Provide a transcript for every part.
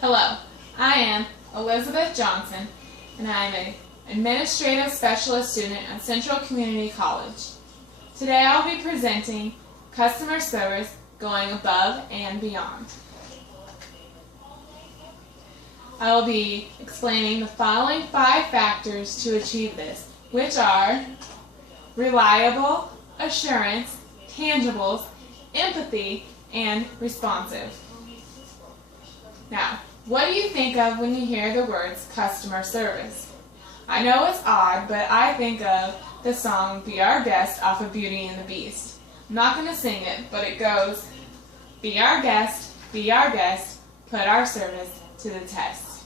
Hello, I am Elizabeth Johnson, and I am an Administrative Specialist student at Central Community College. Today I'll be presenting customer service going above and beyond. I will be explaining the following 5 factors to achieve this, which are reliable, assurance, tangibles, empathy, and responsive. Now, what do you think of when you hear the words customer service? I know it's odd, but I think of the song Be Our Guest off of Beauty and the Beast. I'm not going to sing it, but it goes, be our guest, put our service to the test.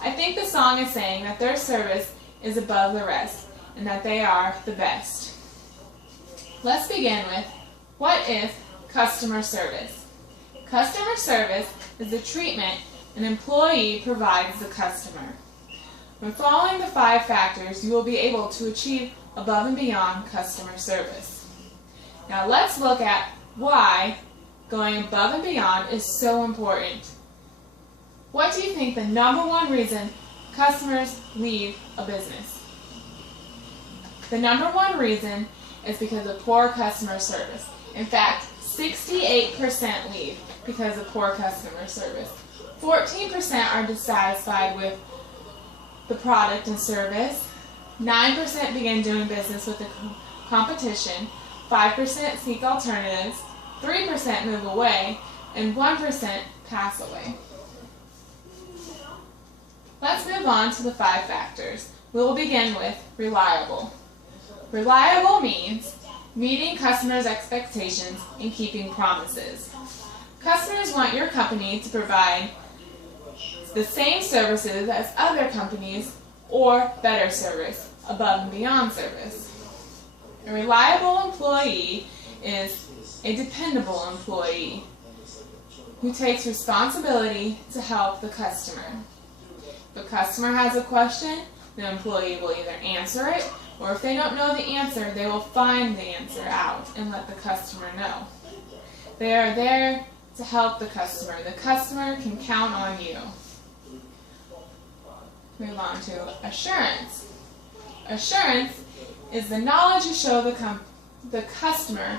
I think the song is saying that their service is above the rest and that they are the best. Let's begin with, what is customer service? Customer service is the treatment an employee provides the customer. When following the 5 factors, you will be able to achieve above and beyond customer service. Now let's look at why going above and beyond is so important. What do you think the #1 reason customers leave a business? The #1 reason is because of poor customer service. In fact, 68% leave because of poor customer service. 14% are dissatisfied with the product and service. 9% begin doing business with the competition. 5% seek alternatives. 3% move away. And 1% pass away. Let's move on to the 5 factors. We will begin with reliable. Reliable means meeting customers' expectations and keeping promises. Customers want your company to provide the same services as other companies or better service, above and beyond service. A reliable employee is a dependable employee who takes responsibility to help the customer. If the customer has a question, the employee will either answer it, or if they don't know the answer, they will find the answer out and let the customer know. They are there to help the customer. The customer can count on you. Move on to assurance. Assurance is the knowledge you show the customer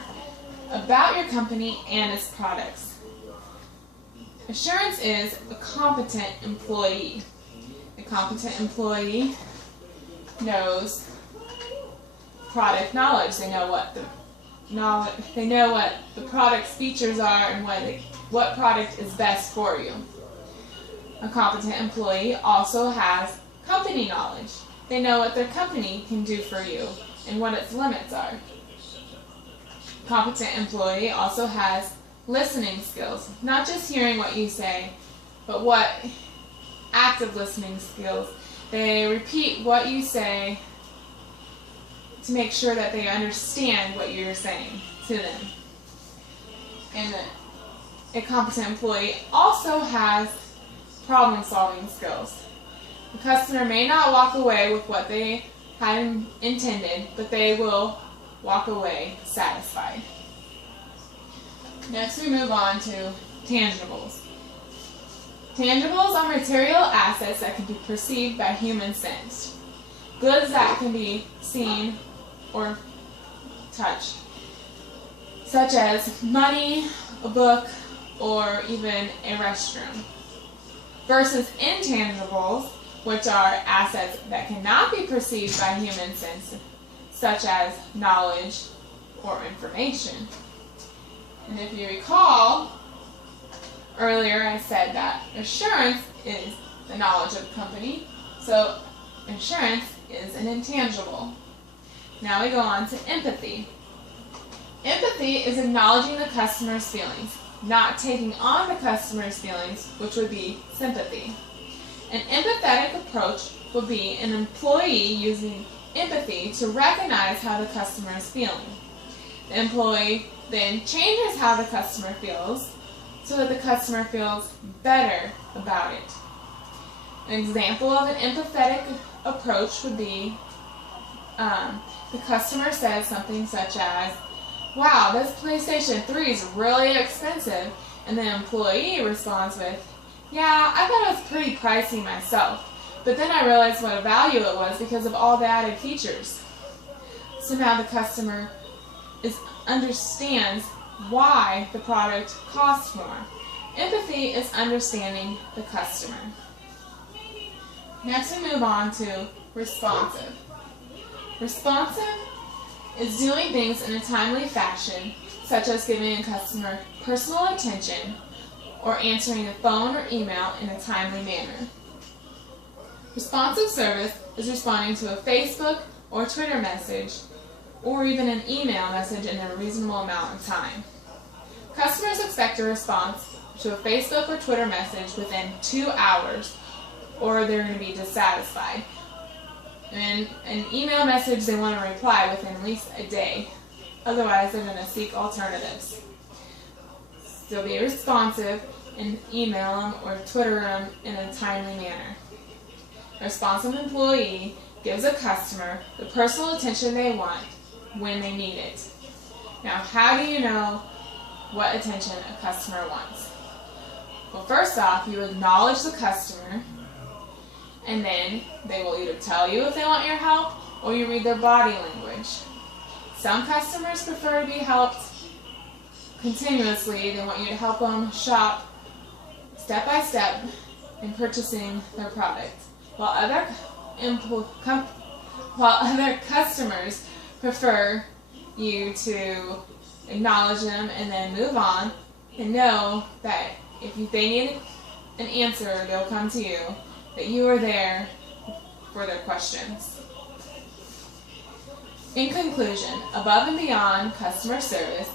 about your company and its products. Assurance is a competent employee. A competent employee knows product knowledge. They know what the product's features are and what product is best for you. A competent employee also has company knowledge. They know what their company can do for you and what its limits are. A competent employee also has listening skills, not just hearing what you say, but what active listening skills. They repeat what you say to make sure that they understand what you're saying to them. And a competent employee also has problem-solving skills. The customer may not walk away with what they had intended, but they will walk away satisfied. Next we move on to tangibles. Tangibles are material assets that can be perceived by human sense. Goods that can be seen or touched, such as money, a book, or even a restroom. Versus intangibles, which are assets that cannot be perceived by human sense, such as knowledge or information. And if you recall, earlier I said that assurance is the knowledge of the company, so assurance is an intangible. Now we go on to empathy. Empathy is acknowledging the customer's feelings, not taking on the customer's feelings, which would be sympathy. An empathetic approach would be an employee using empathy to recognize how the customer is feeling. The employee then changes how the customer feels so that the customer feels better about it. An example of an empathetic approach would be the customer says something such as, "Wow, this PlayStation 3 is really expensive," and the employee responds with, Yeah, I thought it was pretty pricey myself, but then I realized what a value it was because of all the added features. So now the customer understands why the product costs more. Empathy is understanding the customer. Next we move on to responsive. Responsive is doing things in a timely fashion, such as giving a customer personal attention or answering a phone or email in a timely manner. Responsive service is responding to a Facebook or Twitter message or even an email message in a reasonable amount of time. Customers expect a response to a Facebook or Twitter message within 2 hours or they're going to be dissatisfied. And an email message they want to reply within at least a day. Otherwise they're going to seek alternatives. So be responsive and email them or Twitter them in a timely manner. A responsive employee gives a customer the personal attention they want when they need it. Now, how do you know what attention a customer wants? Well, first off, you acknowledge the customer, and then they will either tell you if they want your help or you read their body language. Some customers prefer to be helped continuously. They want you to help them shop step by step in purchasing their product, while other customers prefer you to acknowledge them and then move on and know that if they need an answer, they'll come to you, that you are there for their questions. In conclusion, above and beyond customer service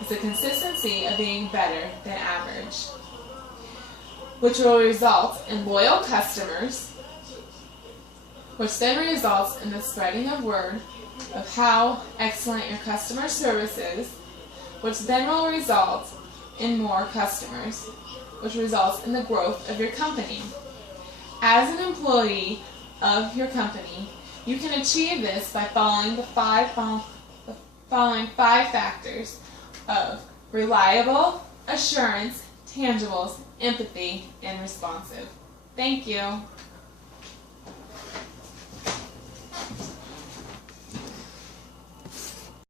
is the consistency of being better than average, which will result in loyal customers, which then results in the spreading of word of how excellent your customer service is, which then will result in more customers, which results in the growth of your company. As an employee of your company, you can achieve this by following the following five factors of reliable, assurance, tangibles, empathy, and responsive. Thank you.